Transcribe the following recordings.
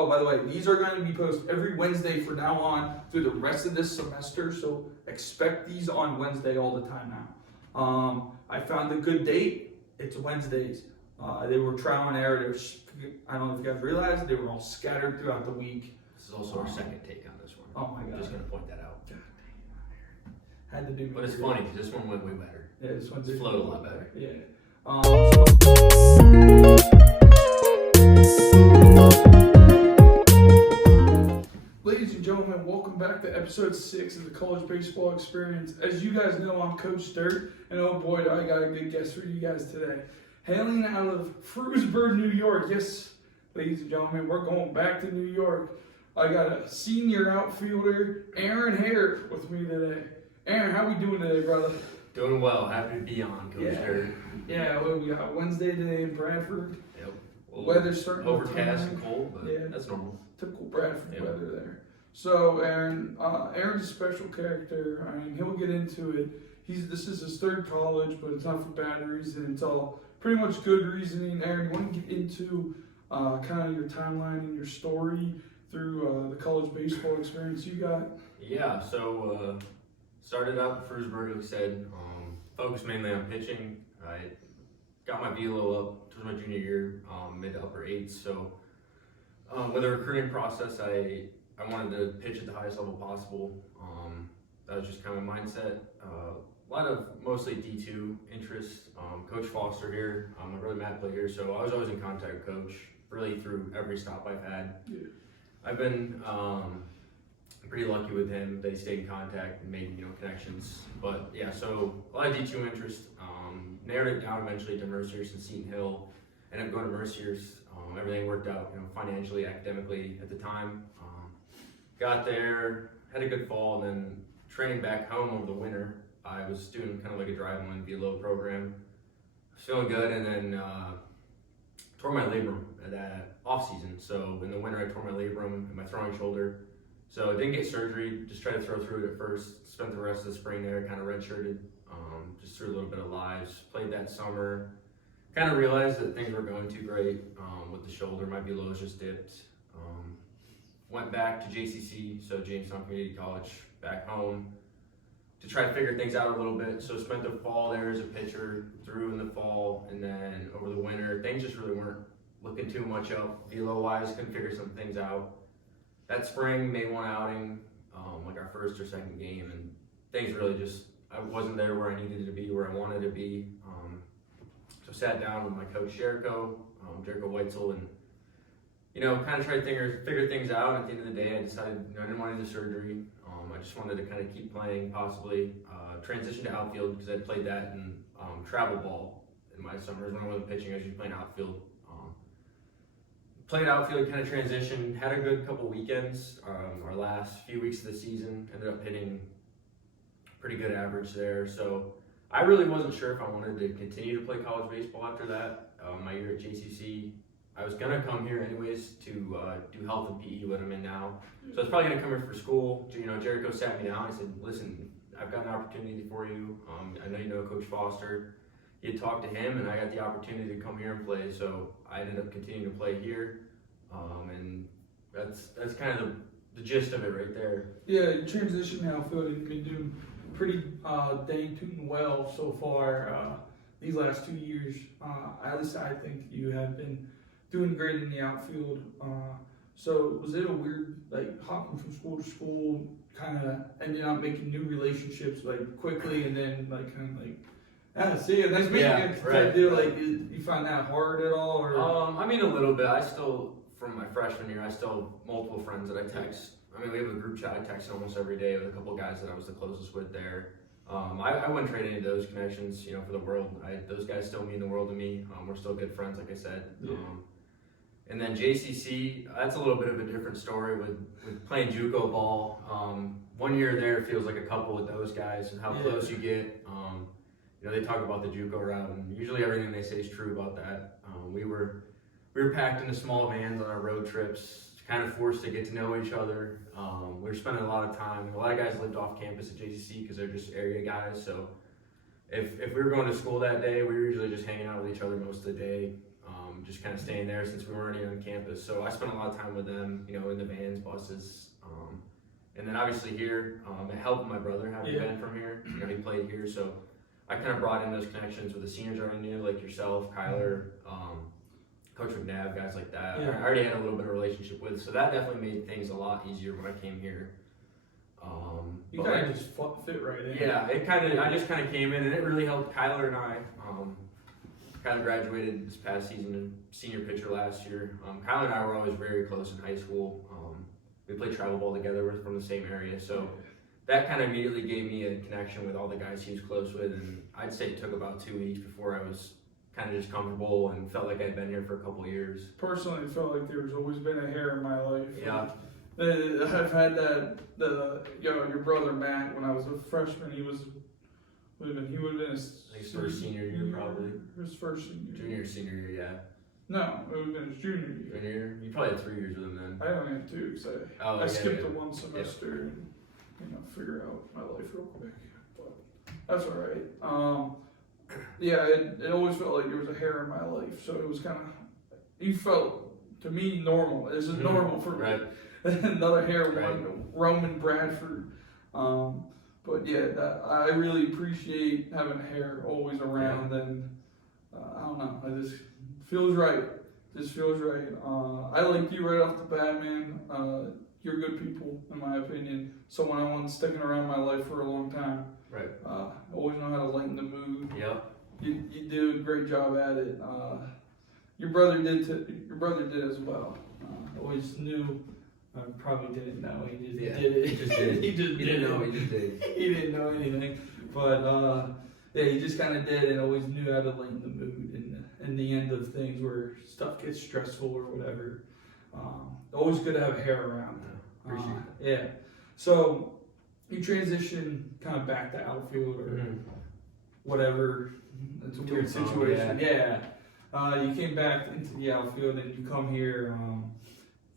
Oh, by the way, these are going to be posted every Wednesday from now on through the rest of this semester. So expect these on Wednesday all the time now. I found a good date. It's Wednesdays. They were trial and error. I don't know if you guys realized, they were all scattered throughout the week. This is also our second take on this one. Oh my God. I'm just going to point that out. Had to do. But it's funny because this one went way better. Yeah, this one's flowed a lot better. Yeah. Ladies and gentlemen, welcome back to episode 6 of the College Baseball Experience. As you guys know, I'm Coach Dirt, and oh boy, do I got a good guest for you guys today. Hailing out of Frewsburg, New York. Yes, ladies and gentlemen, we're going back to New York. I got a senior outfielder, Aaron.hair, with me today. Aaron, how we doing today, brother? Doing well. Happy to be on, Coach Dirt. Yeah, well, we got Wednesday today in Bradford. Yep. Weather's starting to overcast and cold, but that's normal. Typical Bradford weather there. So, Aaron's a special character. I mean, he'll get into it. This is his third college, but it's not for bad reason. It's all pretty much good reasoning. Aaron, you want to get into kind of your timeline and your story through the college baseball experience you got? Yeah, so started out in Frewsburg, like I said, focused mainly on pitching. I got my velo up towards my junior year, mid to upper eights. So with the recruiting process, I wanted to pitch at the highest level possible. That was just kind of my mindset. A lot of mostly D2 interest. Coach Foster here, I'm a really mad player, so I was always in contact with Coach, really through every stop I've had. Yeah. I've been pretty lucky with him that he stayed in contact and made connections. But yeah, so a lot of D2 interest. Narrowed it down eventually to Mercier's and Seton Hill. Ended up going to Mercier's. Everything worked out, financially, academically at the time. Got there, had a good fall, and then training back home over the winter. I was doing kind of like a drive-in velo program. I was feeling good, and then tore my labrum at that off season. So in the winter, I tore my labrum and my throwing shoulder. So I didn't get surgery, just tried to throw through it at first. Spent the rest of the spring there, kind of redshirted, just threw a little bit of lives. Played that summer. Kind of realized that things were going too great with the shoulder. My velos just dipped. Went back to JCC, so Jamestown Community College, back home to try to figure things out a little bit. So spent the fall there as a pitcher, threw in the fall, and then over the winter, things just really weren't looking too much up. Velo-wise, couldn't figure some things out. That spring, made one outing, like our first or second game, and things really just, I wasn't there where I needed to be, where I wanted to be. So sat down with my coach, Jericho Weitzel, and kind of tried to figure things out. At the end of the day, I decided I didn't want to do surgery. I just wanted to kind of keep playing, possibly transition to outfield because I'd played that in travel ball in my summers when I wasn't pitching. I was just playing outfield. Played outfield, kind of transitioned, had a good couple weekends. Our last few weeks of the season, ended up hitting pretty good average there. So I really wasn't sure if I wanted to continue to play college baseball after that. My year at JCC, I was gonna come here anyways to do health and PE, what I'm in now. So I was probably gonna come here for school. Jericho sat me down. He said, "Listen, I've got an opportunity for you. I know you know Coach Foster. You talked to him, and I got the opportunity to come here and play. So I ended up continuing to play here, and that's kind of the gist of it right there. Yeah, you transition to outfield and you've been doing pretty dang well so far these last 2 years. At least I think you have been doing great in the outfield. So was it a weird, hopping from school to school, kind of ending up making new relationships quickly, and then see you, nice meeting you type deal? You find that hard at all? Or? I mean, a little bit. I still, from my freshman year, I still have multiple friends that I text. I mean, we have a group chat I text almost every day with a couple of guys that I was the closest with there. I wouldn't trade any of those connections, for the world. Those guys still mean the world to me. We're still good friends, like I said. Yeah. And then JCC, that's a little bit of a different story with playing JUCO ball. 1 year there feels like a couple with those guys and how close you get. They talk about the JUCO route, and usually everything they say is true about that. We were packed into small vans on our road trips, kind of forced to get to know each other. We were spending a lot of time. A lot of guys lived off campus at JCC because they're just area guys. So if we were going to school that day, we were usually just hanging out with each other most of the day. just kind of staying there since we weren't even on campus. So I spent a lot of time with them, you know, in the vans, buses. And then obviously here, it helped my brother having been from here. You know, he played here, so I kind of brought in those connections with the seniors I already knew, like yourself, Kyler, Coach McNabb, guys like that. Yeah. I already had a little bit of relationship with, so that definitely made things a lot easier when I came here. You kind of just fit right in. Yeah, I just kind of came in, and it really helped Kyler and I. Kyler graduated this past season and senior pitcher last year. Kyler and I were always very close in high school. We played travel ball together. We're from the same area, so that kind of immediately gave me a connection with all the guys he was close with. And I'd say it took about 2 weeks before I was kind of just comfortable and felt like I'd been here for a couple of years. Personally, I felt like there's always been a hair in my life. Yeah. I've had that. Your brother Matt, when I was a freshman, he would have been His first senior year, probably. His first senior. Junior, senior year, yeah. No, it would have been his junior year. Junior year? You probably had 3 years with him then. I only had 2 because I skipped the one semester and figure out my life real quick. But that's all right. It always felt like there was a hair in my life, so it was kind of. You felt to me normal. This is normal for me. Another hair one, Roman Bradford. But yeah, I really appreciate having hair always around, and I don't know, it just feels right. Just feels right. I liked you right off the bat, man. You're good people, in my opinion. Someone I want sticking around my life for a long time. Right. Always know how to lighten the mood. Yep. You do a great job at it. Your brother did as well. Always knew. I probably didn't know. He just did it. He just did. He didn't know. He just did. He didn't know anything. But he just kind of did and always knew how to lighten the mood in the end of things where stuff gets stressful or whatever. Always good to have hair around. Appreciate that. Yeah. So you transition kind of back to outfield or whatever. It's a weird situation. You came back into the outfield and you come here.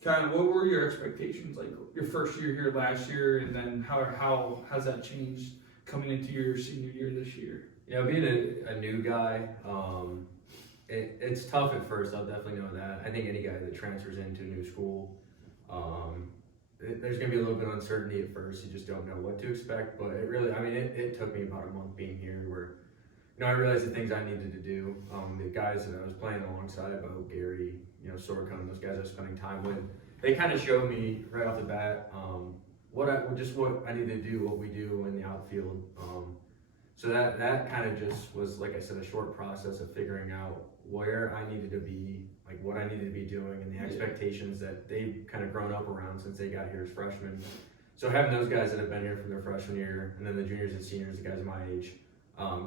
Kind of, what were your expectations like your first year here last year, and then how has that changed coming into your senior year this year? You know, being a new guy, it's tough at first. I'll definitely know that. I think any guy that transfers into a new school, there's going to be a little bit of uncertainty at first. You just don't know what to expect. But it took me about a month being here where, you know, I realized the things I needed to do. The guys that I was playing alongside, Bo, Gary, you know, Sorcom, those guys I was spending time with, they kind of showed me right off the bat what I need to do, what we do in the outfield. So that kind of just was, like I said, a short process of figuring out where I needed to be, like what I needed to be doing, and the expectations that they've kind of grown up around since they got here as freshmen. So having those guys that have been here from their freshman year, and then the juniors and seniors, the guys my age,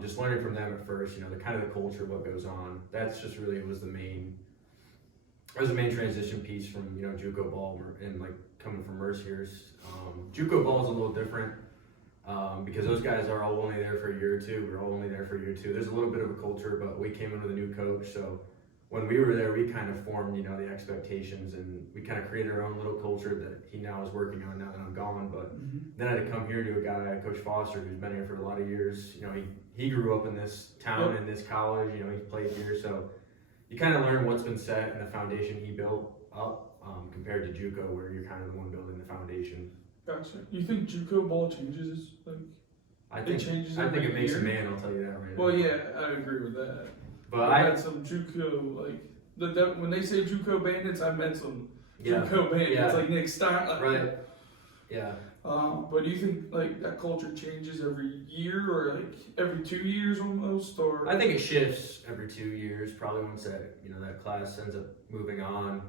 just learning from them at first, you know, the kind of the culture, what goes on. That's just really was the main transition piece from, you know, JUCO ball and like coming from Mercier's. JUCO ball is a little different because those guys are all only there for a year or two. We're all only there for a year or two. There's a little bit of a culture, but we came in with a new coach, so when we were there, we kind of formed, you know, the expectations, and we kind of created our own little culture that he now is working on now that I'm gone. But then I had to come here to a guy, Coach Foster, who's been here for a lot of years. You know, he grew up in this town, in this college. You know, he played here, so you kind of learn what's been set and the foundation he built up compared to JUCO, where you're kind of the one building the foundation. Gotcha. You think JUCO ball changes? Like, I think it makes a man. I'll tell you that right now. Well, yeah, I agree with that. But I had some JUCO when they say JUCO bandits, I meant some JUCO bandits like Nick Stein. Right. Yeah. But do you think like that culture changes every year or like every 2 years almost, or? I think it shifts every 2 years, probably once that class ends up moving on.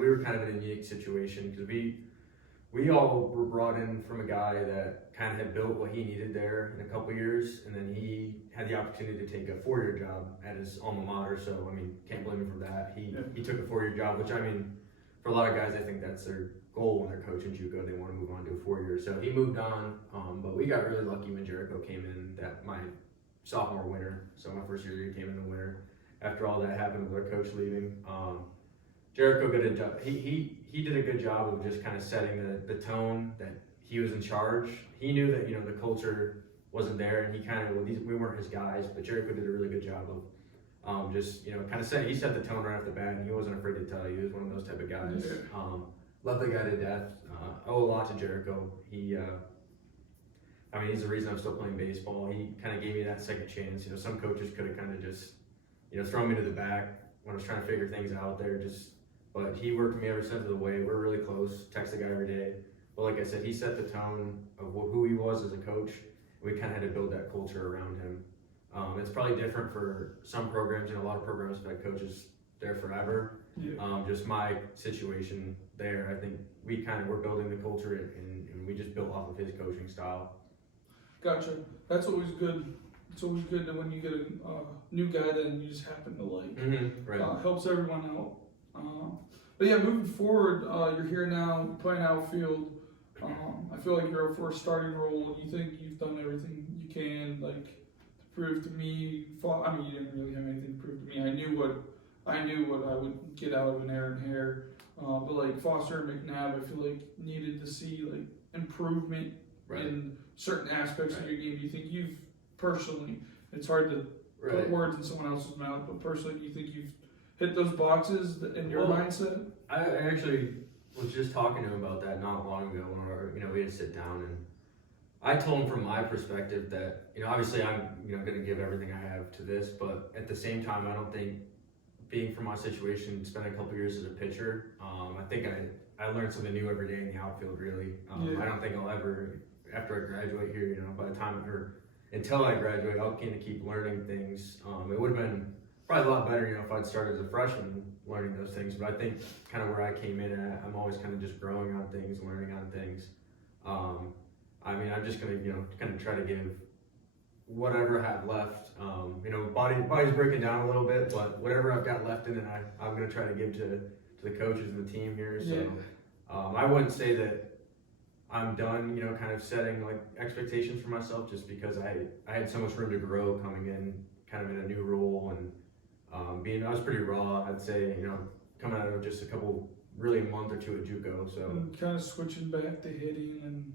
We were kind of in a unique situation because we all were brought in from a guy that kind of had built what he needed there in a couple years, and then he had the opportunity to take a 4-year job at his alma mater. So I mean, can't blame him for that. He took a 4-year job, which I mean, for a lot of guys, I think that's their goal when they're coaching JUCO. They want to move on to a 4-year. So he moved on, but we got really lucky when Jericho came in that my sophomore winter. So my first year he came in the winter. After all that happened with our coach leaving, Jericho did a job. He did a good job of just kind of setting the tone that he was in charge. He knew that, you know, the culture wasn't there, and he kind of we weren't his guys, but Jericho did a really good job Just, kind of he set the tone right off the bat, and he wasn't afraid to tell you. He was one of those type of guys. Yeah. Love the guy to death. Owe a lot to Jericho. He's the reason I'm still playing baseball. He kind of gave me that second chance. Some coaches could have kind of just, thrown me to the back when I was trying to figure things out there. But he worked me every step of the way. We're really close. Text the guy every day. But like I said, he set the tone of who he was as a coach. We kind of had to build that culture around him. It's probably different for some programs. A lot of programs have had coaches there forever. Yeah. Just my situation there, I think we're building the culture, and we just built off of his coaching style. Gotcha. That's always good. It's always good that when you get a new guy that you just happen to like. Mm-hmm. Right. Helps everyone out. But yeah, moving forward, you're here now playing outfield. I feel like you're up for a starting role. You think you've done everything you can, like, to prove to me. I mean, you didn't really have anything to prove to me. I knew what I would get out of an Aaron.hair. But like Foster and McNabb, I feel like needed to see like improvement in certain aspects of your game. Do you think you've personally? It's hard to put words in someone else's mouth, but personally, do you think you've hit those boxes in your mindset? I actually was just talking to him about that not long ago when we had to sit down, and I told him from my perspective that obviously I'm going to give everything I have to this, but at the same time I don't think, being from my situation, spending a couple years as a pitcher, I think I learned something new every day in the outfield. Really, I don't think I'll ever, after I graduate here, by the time until I graduate, I'll kind of keep learning things. It would have been probably a lot better, if I'd started as a freshman learning those things. But I think kind of where I came in at, I'm always kind of just growing on things, learning on things. I'm just gonna, kind of try to give whatever I have left. Body's breaking down a little bit, but whatever I've got left in it, I'm gonna try to give to the coaches and the team here. So I wouldn't say that I'm done, kind of setting like expectations for myself, just because I had so much room to grow coming in, kind of in a new role, and I was pretty raw, I'd say, coming out of just a month or two at JUCO, so and kind of switching back to hitting and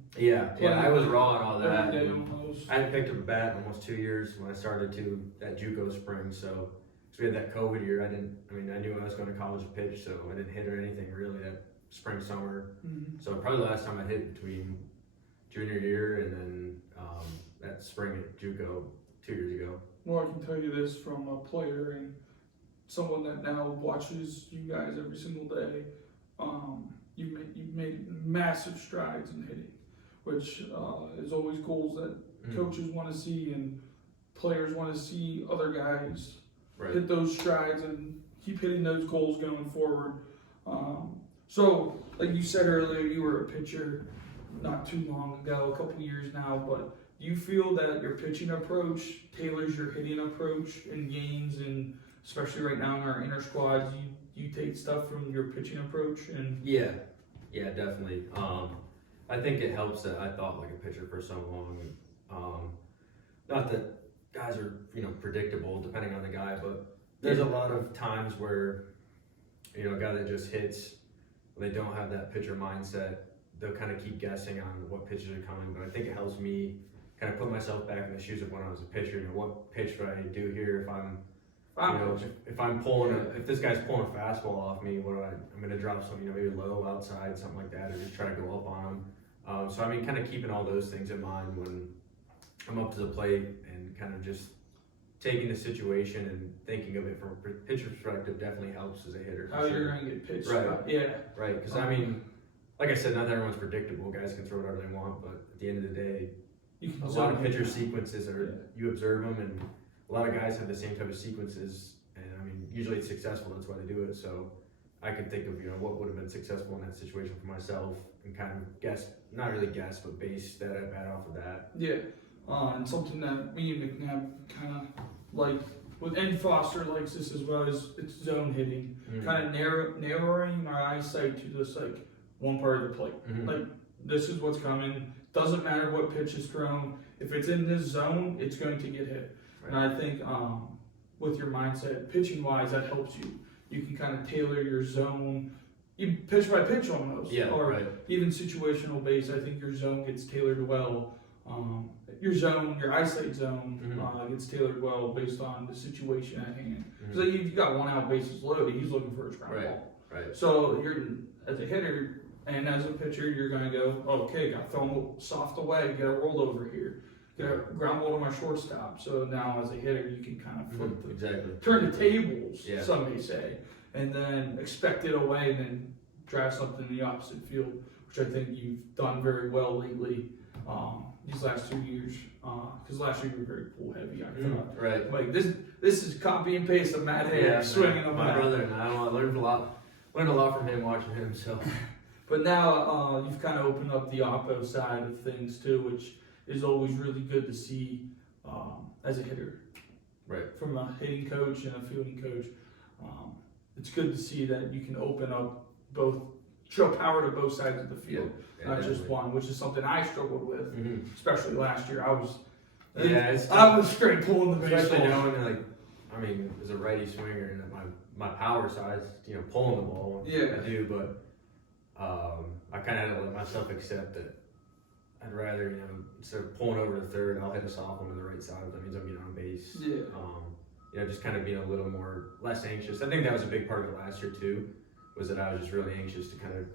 I was raw and all that. Every day almost. I hadn't picked up a bat in almost 2 years when I started that JUCO spring, so we had that COVID year. I knew I was going to college to pitch, so I didn't hit or anything really that spring, summer. Mm-hmm. So probably the last time I hit between junior year and then that spring at JUCO 2 years ago. Well, I can tell you this from a player and someone that now watches you guys every single day. You've made massive strides in hitting, which is always goals that coaches want to see and players want to see other guys hit those strides and keep hitting those goals going forward. So, like you said earlier, you were a pitcher not too long ago, a couple years now, but do you feel that your pitching approach tailors your hitting approach in games, and especially right now in our inner squads, you take stuff from your pitching approach? And yeah, definitely. I think it helps that I thought like a pitcher for so long. Not that guys are predictable depending on the guy, but there's a lot of times where a guy that just hits, they don't have that pitcher mindset. They'll kind of keep guessing on what pitches are coming, but I think it helps me kind of put myself back in the shoes of when I was a pitcher. What pitch do I need to do here if I'm if this guy's pulling a fastball off me, I'm going to drop something, maybe low outside, something like that, or just try to go up on him. So kind of keeping all those things in mind when I'm up to the plate, and kind of just taking the situation and thinking of it from a pitcher perspective definitely helps as a hitter. How you're going to get pitched. Right. Because like I said, not everyone's predictable. Guys can throw whatever they want, but at the end of the day, a lot of pitcher sequences you observe them, and a lot of guys have the same type of sequences, and usually it's successful. That's why they do it. So I could think of what would have been successful in that situation for myself, and kind of not really guess, but base that at bat off of that. Yeah, and something that me and McNabb kind of like, and Foster likes this as well, is it's zone hitting, kind of narrowing our eyesight to just like one part of the plate. Like, this is what's coming. Doesn't matter what pitch is thrown. If it's in this zone, it's going to get hit. And I think with your mindset, pitching wise, that helps you. You can kind of tailor your zone, even pitch by pitch almost, even situational base. I think your zone gets tailored well. your zone, your eyesight zone, Mhm. gets tailored well based on the situation at hand. Mhm. So if you got 1 out, bases loaded, he's looking for his ground Right. ball. Right. So you're as a hitter and as a pitcher, you're gonna go, okay, got thrown soft away, get a rollover here, get a ground ball to my shortstop. So now as a hitter, you can kind of flip the Exactly. turn the tables, Yeah. some may say, and then expect it away and then drive something in the opposite field, which I think you've done very well lately these last 2 years. Because last year you were very pull heavy, I thought. Right. Like this is copy and paste of Matt Hair swinging them my out. brother and I learned a lot from him watching him. So But now you've kind of opened up the oppo side of things too, which is always really good to see as a hitter. Right. From a hitting coach and a fielding coach, it's good to see that you can open up both, show power to both sides of the field, not just one, which is something I struggled with, especially last year. I was straight pulling the especially baseball. knowing as a righty swinger and my power side, pulling the ball. Yeah. I do, but I kind of had to let myself accept that I'd rather, instead of pulling over to third, I'll hit a soft one to the right side. That means I'm getting on base. Yeah. Just kind of being a little less anxious. I think that was a big part of it last year too, was that I was just really anxious to kind of,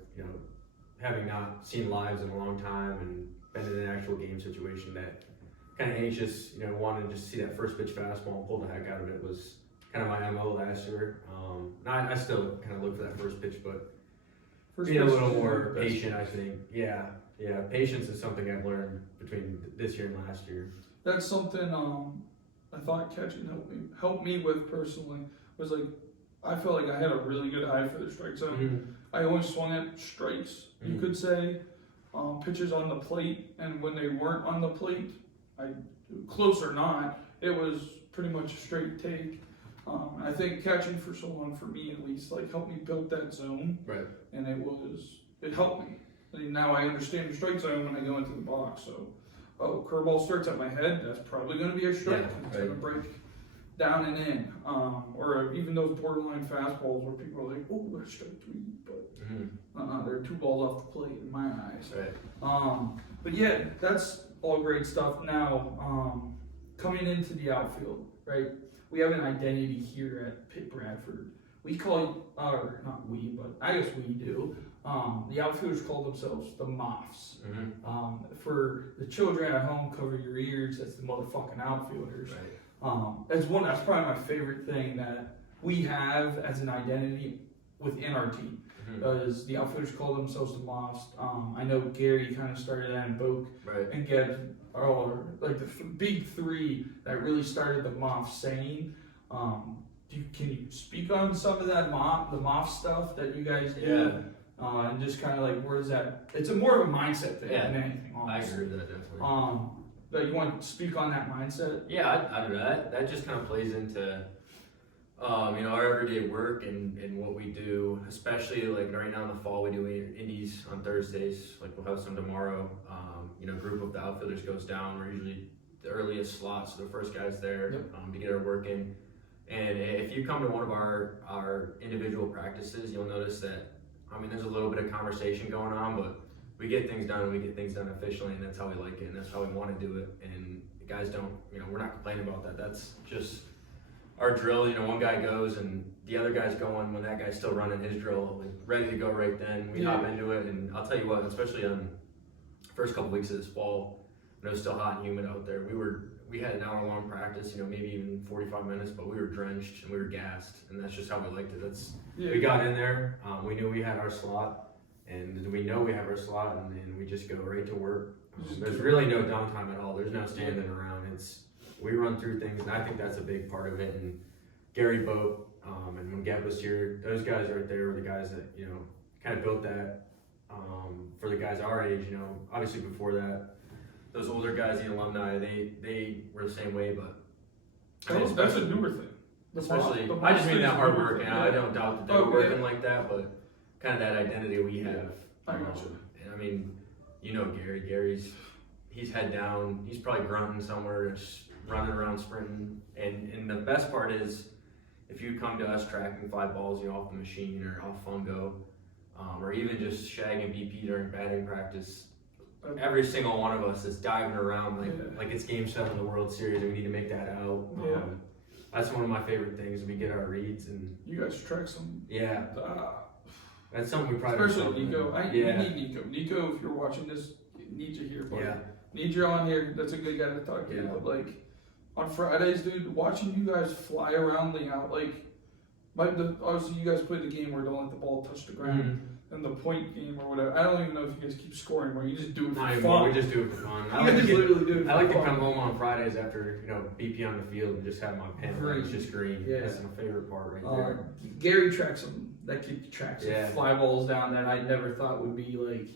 having not seen lives in a long time and been in an actual game situation, that kind of anxious, wanting to just see that first pitch fastball and pull the heck out of it was kind of my MO last year. I still kind of look for that first pitch, but being a little more patient, I think. Yeah, patience is something I've learned between this year and last year. That's something I thought catching helped me with personally. Was like I felt like I had a really good eye for the strike zone. I always swung at strikes, you could say, pitches on the plate, and when they weren't on the plate, close or not, it was pretty much a straight take. I think catching for so long, for me at least, like helped me build that zone, Right. and it helped me. And now I understand the strike zone when I go into the box. So, curveball starts at my head. That's probably going to be a strike. It's going to break down and in, or even those borderline fastballs where people are like, "Oh, that's strike 3," but they're 2 balls off the plate in my eyes. Right. But yeah, that's all great stuff. Now, coming into the outfield, right? We have an identity here at Pitt Bradford. We call, or not we, but I guess we do. The outfielders call themselves the Moffs. For the children at home, cover your ears. That's the motherfucking outfielders. Right. That's probably my favorite thing that we have as an identity within our team. Is the outfielders call themselves the Moffs. I know Gary kind of started that in Boke, Right. and get like the big 3 that really started the Moff saying. Can you speak on some of that the Moff stuff that you guys do? And just kind of like, where is that? It's more of a mindset thing than anything. Honestly. I agree with that definitely. But you want to speak on that mindset? Yeah, I don't know. That just kind of plays into our everyday work and what we do, especially like right now in the fall, we do indies on Thursdays. Like we'll have some tomorrow. A group of the outfielders goes down. We're usually the earliest slot, so the first guys there to get our work in. And if you come to one of our individual practices, you'll notice that, there's a little bit of conversation going on, but we get things done and we get things done efficiently, and that's how we like it and that's how we want to do it. And the guys don't, we're not complaining about that. That's just our drill. One guy goes and the other guy's going when that guy's still running his drill, like ready to go right then. We hop into it, and I'll tell you what, especially on the first couple weeks of this fall, when it was still hot and humid out there, we had an hour-long practice, maybe even 45 minutes, but we were drenched and we were gassed, and that's just how we liked it. We got in there, we knew we had our slot, and we know we have our slot, and then we just go right to work. There's really no downtime at all. There's no standing around. We run through things, and I think that's a big part of it. And Gary Boat, and when Gab was here, those guys right there were the guys that kind of built that for the guys our age. Obviously before that, those older guys, the alumni, they were the same way, but that's a newer thing. Especially, I just mean that hard work, and I don't doubt that they were working like that, but kind of that identity we have. I gotcha. And Gary's he's head down, he's probably grunting somewhere, just running around sprinting, and the best part is, if you come to us tracking 5 balls, off the machine or off fungo, or even just shagging BP during batting practice, every single one of us is diving around like it's Game 7 of the World Series and we need to make that out. Yeah. That's one of my favorite things. We get our reads and you guys track some. Yeah. That's something we probably especially Nico. We need Nico. Nico, if you're watching this, need you here, buddy. Yeah. Need you on here. That's a good guy to talk to. Yeah. But like on Fridays, dude, watching you guys fly around the out, like obviously you guys play the game where don't let the ball touch the ground, and the point game or whatever. I don't even know if you guys keep scoring, where you just do it for fun. We just do it for fun. You guys literally do it for fun. I like to come home on Fridays after BP on the field and just have my pen. It's just green. Yeah. That's my favorite part right there. Gary tracks them. That kid tracks some Yeah. fly balls down that I never thought would be like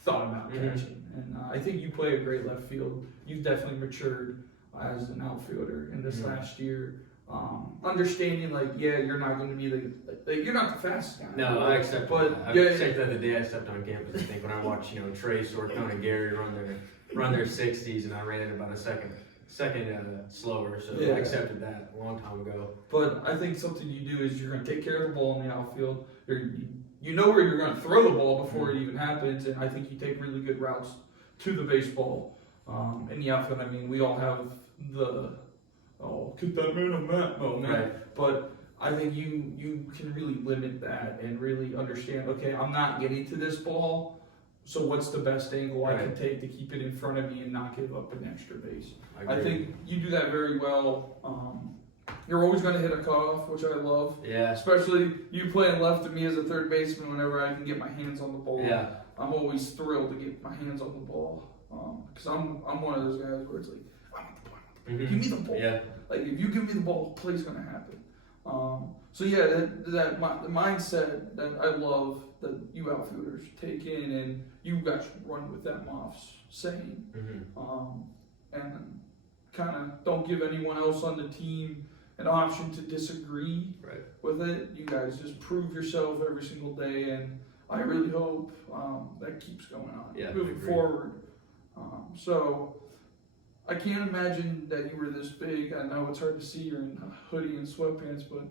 thought about catching. And I think you play a great left field. You've definitely matured as an outfielder in this last year. Understanding you're not going to be you're not the fastest guy. No, I accept. But I accept that the day I stepped on campus. I think when I watched Trace, Orcone, and Gary run their 60s, and I ran it about a second slower. So I accepted that a long time ago. But I think something you do is you're going to take care of the ball in the outfield. You know where you're going to throw the ball before it even happens, and I think you take really good routes to the baseball. In the outfield, I mean, we all have the get that man a mat moment. Right. But I think you can really limit that and really understand, okay, I'm not getting to this ball, so what's the best angle I can take to keep it in front of me and not give up an extra base? I think you do that very well. You're always going to hit a cutoff, which I love. Yeah. Especially you playing left of me as a third baseman whenever I can get my hands on the ball. Yeah. I'm always thrilled to get my hands on the ball. Because I'm one of those guys where it's like, I want the ball. Give me the ball. Yeah. Like, if you give me the ball, play's going to happen. So yeah, the mindset that I love that you outfielders take in, and you guys run with that Moff's saying, and kind of don't give anyone else on the team an option to disagree with it. You guys just prove yourself every single day, and I really hope that keeps going on moving forward. So I can't imagine that you were this big. I know it's hard to see you're in a hoodie and sweatpants, but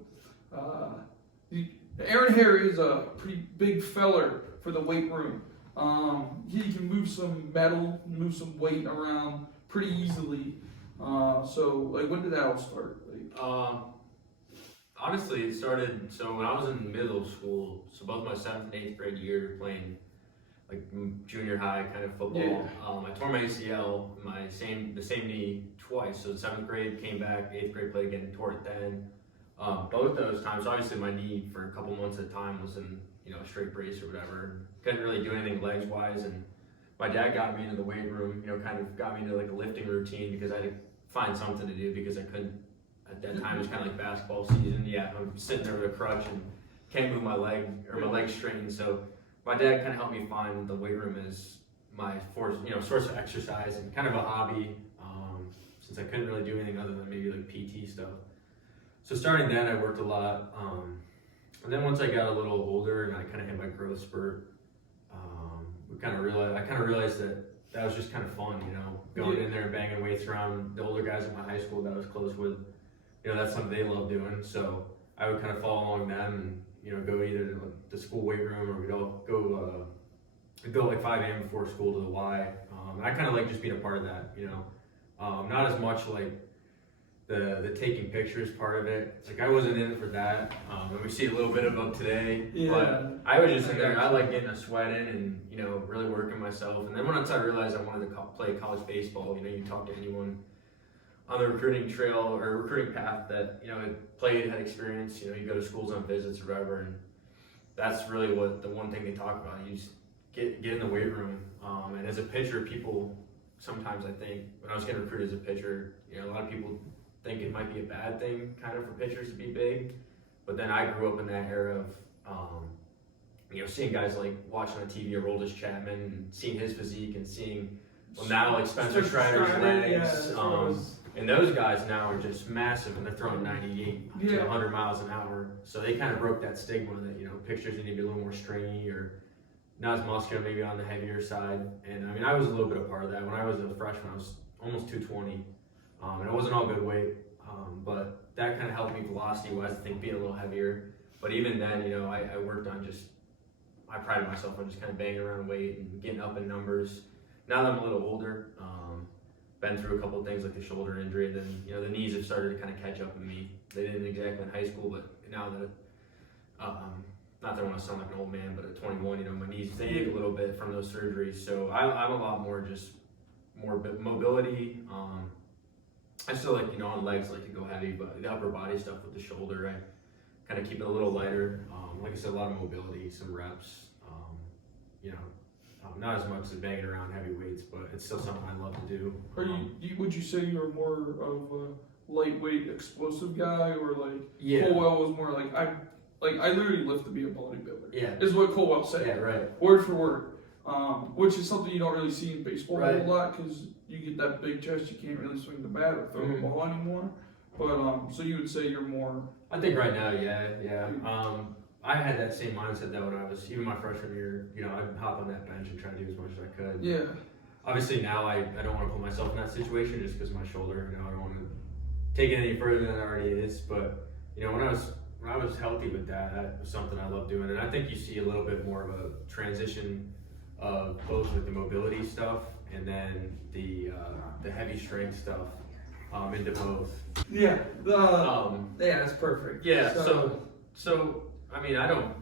Aaron.hair is a pretty big feller for the weight room. He can move some metal, move some weight around pretty easily. So when did that all start? Honestly, it started when I was in middle school. So both my 7th and 8th grade year playing junior high kind of football. I tore my ACL in the same knee twice. So 7th grade came back, 8th grade played again, tore it then. Both those times, obviously my knee for a couple months at a time was in a straight brace or whatever. Couldn't really do anything legs wise, and my dad got me into the weight room. Kind of got me into a lifting routine because I had to find something to do because I couldn't. At that time, it was kind of like basketball season. Yeah, I'm sitting there with a crutch and can't move my leg or my leg's strained. So my dad kind of helped me find the weight room as my source of exercise and kind of a hobby, since I couldn't really do anything other than maybe PT stuff. So starting then, I worked a lot, and then once I got a little older and I kind of hit my growth spurt, I kind of realized that was just kind of fun, going in there and banging weights around the older guys in my high school that I was close with. That's something they love doing. So I would kind of follow along them and go either to the school weight room or we'd all go like 5 a.m. before school to the Y. And I kind of like just being a part of that, not as much like the taking pictures part of it. I wasn't in it for that. And we see a little bit about today, but I was just in there. I like getting a sweat in and really working myself. And then once I realized I wanted to play college baseball, you talk to anyone on the recruiting trail or recruiting path that had played, had experience. You go to schools on visits or whatever, and that's really what the one thing they talk about. You just get in the weight room. And as a pitcher, people sometimes, I think when I was getting recruited as a pitcher, a lot of people think it might be a bad thing kind of for pitchers to be big, but then I grew up in that era of seeing guys like watching on TV Aroldis Chapman and seeing his physique and seeing now Spencer Strider's legs, and those guys now are just massive and they're throwing 98 to 100 miles an hour, so they kind of broke that stigma that pitchers need to be a little more stringy or not as muscular, maybe on the heavier side. And I was a little bit a part of that. When I was a freshman, I was almost 220. And it wasn't all good weight, but that kind of helped me velocity-wise, I think, being a little heavier. But even then, I worked on I prided myself on just kind of banging around weight and getting up in numbers. now that I'm a little older, been through a couple of things like the shoulder injury, and then the knees have started to kind of catch up with me. They didn't exactly in high school, but now that not that I want to sound like an old man, but at 21, my knees they ache a little bit from those surgeries. So I'm a lot more mobility. I still like on legs like to go heavy, but the upper body stuff with the shoulder, I kind of keep it a little lighter. Like I said, a lot of mobility, some reps. Not as much as banging around heavy weights, but it's still something I love to do. Would you say you're more of a lightweight, explosive guy, or like Yeah. Colwell was more like I literally lift to be a bodybuilder. Yeah. Is what Colwell said. Yeah, right. Word for word. Which is something you don't really see in baseball a Right. whole lot because you get that big chest, you can't really swing the bat or throw the ball anymore. But so you would say you're more. I think right now, yeah. I had that same mindset that when I was even my freshman year, I'd hop on that bench and try to do as much as I could. Yeah. Obviously now I don't want to put myself in that situation just because of my shoulder. I don't want to take it any further than it already is. But when I was healthy with that was something I love doing. And I think you see a little bit more of a transition of both with the mobility stuff and then the heavy strength stuff into both. Yeah. That's perfect. Yeah. So I mean, I don't.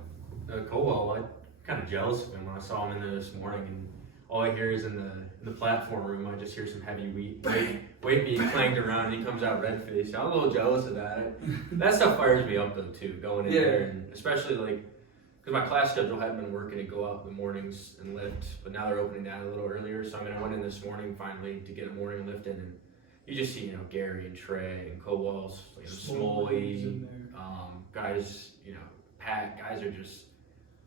Colwell, I'm kind of jealous of him when I saw him in there this morning, and all I hear is in the platform room, I just hear some heavy weight being clanged around, and he comes out red faced. I'm a little jealous of that. That stuff fires me up though too, going in there, and especially because my class schedule hadn't been working to go out in the mornings and lift, but now they're opening that a little earlier. So I went in this morning finally to get a morning lift in, and you just see Gary and Trey and Colwell's, Smalley, guys, Pat, guys are just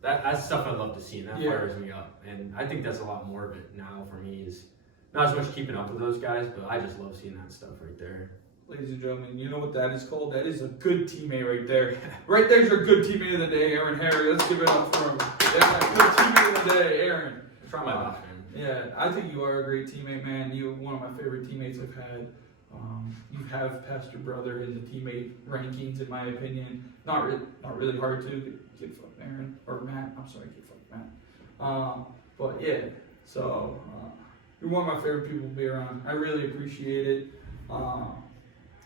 that's stuff I love to see, and that fires me up. And I think that's a lot more of it now for me is not as much keeping up with those guys, but I just love seeing that stuff right there. Ladies and gentlemen, you know what that is called? That is a good teammate right there. Right there's your good teammate of the day, Aaron.hair. Let's give it up for him. Yeah, good teammate of the day, Aaron. I try my best, man. Yeah, I think you are a great teammate, man. You're one of my favorite teammates I've had. You have passed your brother in the teammate rankings, in my opinion. Not really hard to get fucked Aaron or Matt. I'm sorry, get fucked Matt. But yeah, so you're one of my favorite people to be around. I really appreciate it.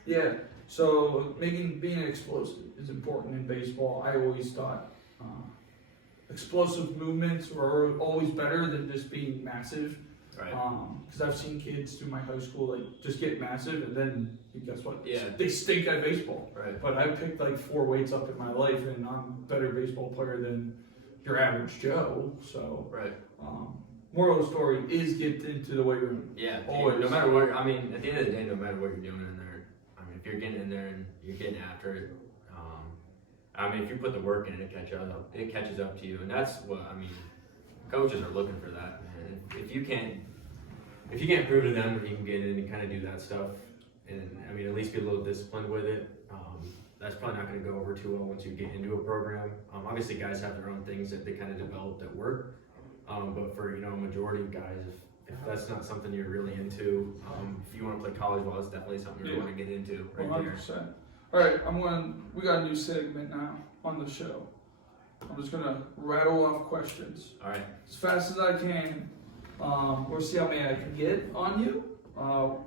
Yeah, so being explosive is important in baseball. I always thought explosive movements were always better than just being massive. Right. Because I've seen kids through my high school just get massive, and then guess what? Yeah. They stink at baseball. Right. But I picked 4 weights up in my life, and I'm a better baseball player than your average Joe. So. Right. Moral of the story is get into the weight room. Yeah. Always. No matter what, at the end of the day, no matter what you're doing in there, if you're getting in there and you're getting after it, if you put the work in, it catches up to you, and that's what coaches are looking for that, man. If you can't prove to them that you can get in and kind of do that stuff, and at least be a little disciplined with it, that's probably not going to go over too well once you get into a program. Obviously, guys have their own things that they kind of develop that work, but for a majority of guys, if that's not something you're really into, if you want to play college ball, it's definitely something you want to get into right 100%. there. All right, we got a new segment now on the show. I'm just gonna rattle off questions. All right. As fast as I can. We'll see how many I can get on you.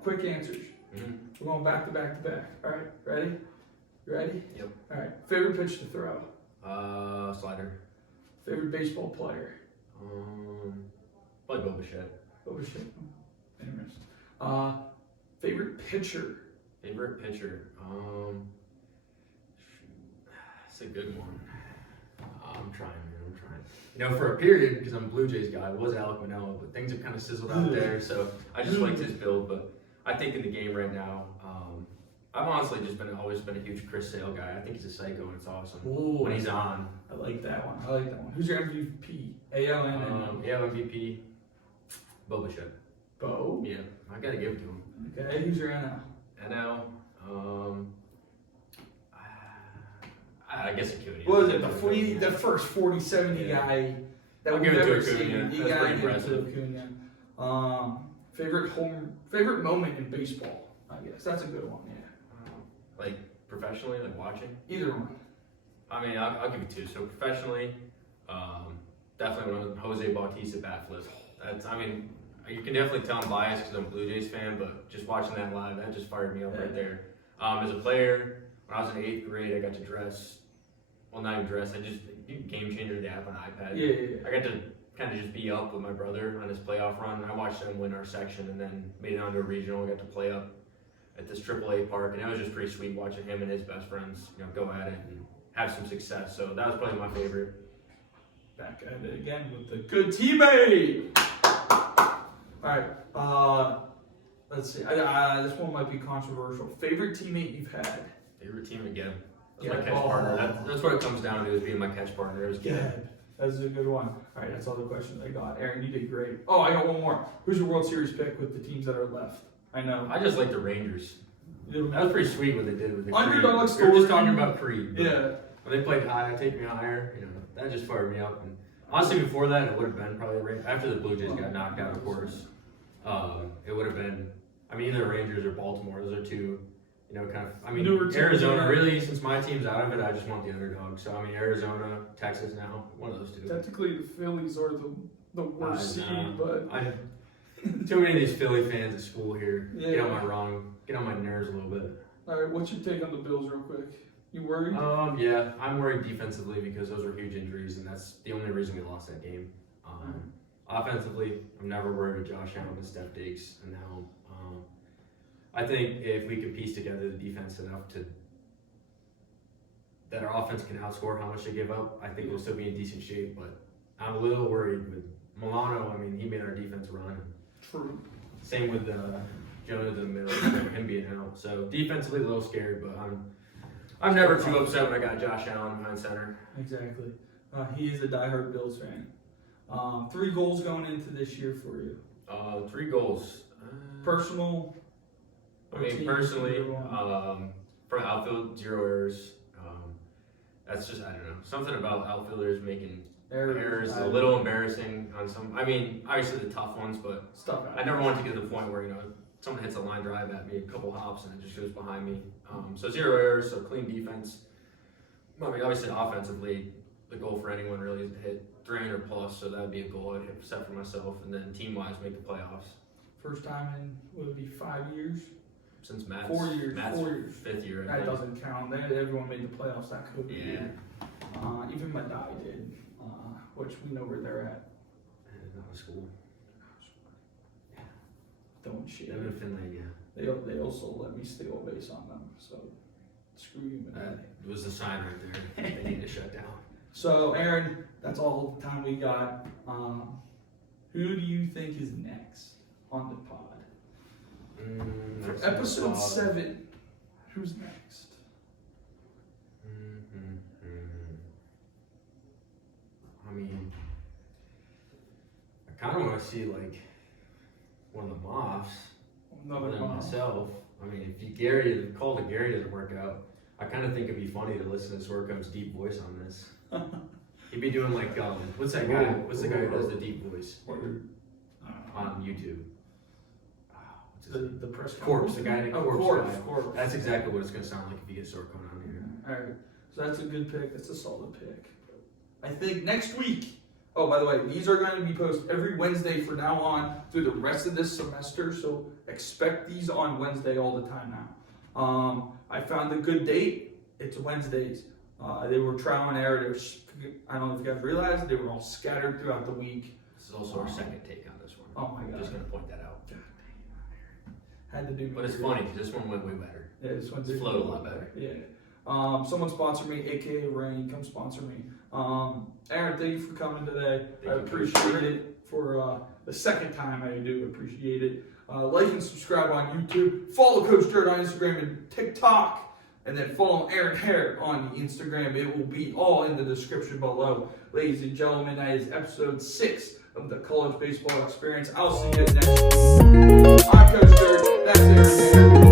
Quick answers. Mm-hmm. We're going back to back to back. All right, ready? You ready? Yep. All right. Favorite pitch to throw? Slider. Favorite baseball player? Probably Bo Bichette. Oh shit. Interesting. Favorite pitcher? Favorite pitcher? That's a good one. I'm trying, man. For a period, because I'm a Blue Jays guy, it was Alec Manoah, but things have kind of sizzled out there, so I just liked his build. But I think in the game right now, I've honestly just always been a huge Chris Sale guy. I think he's a psycho, and it's awesome when he's on. I like that one. Who's your MVP? AL and NL? AL MVP, Bo Bichette. Bo? Yeah, I gotta give it to him. Okay, who's your NL? NL, I guess Acuna. What was it? The first 40-70 guy that we've ever seen. You gotta give it to Acuna. Favorite moment in baseball? I guess that's a good one. Yeah. Like professionally, like watching. Either one. I'll give you 2. So professionally, definitely when Jose Bautista bat flip. That's you can definitely tell I'm biased because I'm a Blue Jays fan, but just watching that live, that just fired me up right there. As a player, when I was in 8th grade, I got to dress. Well, not even dress. I just Game Changer, the app on iPad. Yeah. I got to kind of just be up with my brother on his playoff run. I watched him win our section and then made it onto a regional. I got to play up at this AAA park, and it was just pretty sweet watching him and his best friends, go at it and have some success. So that was probably my favorite. Back at it again with the good teammate. All right. Let's see. This one might be controversial. Favorite teammate you've had? Favorite team again. That's Yeah. my catch partner. That's what it comes down to, is being my catch partner. It was good. That's a good one. All right, that's all the questions I got. Aaron, you did great. Oh, I got one more. Who's your World Series pick with the teams that are left? I know. I just like the Rangers. That was pretty sweet what they did with the Underdog Creed. story. We were just talking about Creed. Yeah. When they played high, take me higher. That just fired me up. And honestly, before that, it would have been probably after the Blue Jays got knocked out, of course. It would have been. Either Rangers or Baltimore. Those are two. Arizona. Really, since my team's out of it, I just want the underdog. So Arizona, Texas now, one of those two. Technically, the Phillies are the worst seed, but too many of these Philly fans at school here. Yeah. Get on my nerves a little bit. All right, what's your take on the Bills, real quick? You worried? Yeah, I'm worried defensively because those were huge injuries, and that's the only reason we lost that game. Offensively, I'm never worried with Josh Allen and Steph Diggs, and now I think if we could piece together the defense enough that our offense can outscore how much they give up, I think we'll still be in decent shape. But I'm a little worried with Milano. He made our defense run. True. Same with Jonah in the middle, him being out. So defensively, a little scared, but I'm never too upset when I got Josh Allen behind center. Exactly. He is a diehard Bills fan. 3 goals going into this year for you. 3 goals. Personal. Personally, for outfield, 0 errors. That's just, I don't know. Something about outfielders making errors is a little embarrassing on some. Obviously the tough ones, but I never want to get to the point where, someone hits a line drive at me, a couple hops, and it just goes behind me. So 0 errors, so clean defense. Obviously offensively, the goal for anyone really is to hit 300 plus, so that would be a goal I'd set for myself. And then team-wise, make the playoffs. First time in, would it be 5 years? Since Matt's 4 years. Matt's 4 years. 5th year. That doesn't count. Everyone made the playoffs that COVID year. Even my dad did, which we know where they're at. Not a school. Don't shit. They're in Finland, yeah. They also let me steal a base on them, so screw you, man. That was the sign right there. They need to shut down. So, Aaron, that's all the time we got. Who do you think is next on the pod? For episode 7, who's next? I kind of want to see one of the Moffs. Another than Moff. myself. If the call to Gary doesn't work out, I kind of think it'd be funny to listen to Swerco's deep voice on this. He'd be doing what's that guy? What's the guy who does the deep voice on YouTube? The press Corpse, the guy in Corpse. Corpse. That's exactly what it's going to sound like if you get Sorko on here. All right, so that's a good pick. That's a solid pick. I think next week. Oh, by the way, these are going to be posted every Wednesday from now on through the rest of this semester. So expect these on Wednesday all the time now. I found a good date. It's Wednesdays. They were trial and error. I don't know if you guys realized they were all scattered throughout the week. This is also our second take on this one. Oh my god! I'm just going to point that out. Had to do. But it's funny because this one went way better. Yeah, this one's flowed a lot better. Yeah. Someone sponsor me, aka Rain. Come sponsor me. Aaron, thank you for coming today. I appreciate it. For the second time, I do appreciate it. Like and subscribe on YouTube. Follow Coach Dirt on Instagram and TikTok. And then follow Aaron.hair on the Instagram. It will be all in the description below. Ladies and gentlemen, that is episode 6 of the College Baseball Experience. I'll see you next week. I'm Coach Dirt. That's Aaron.hair.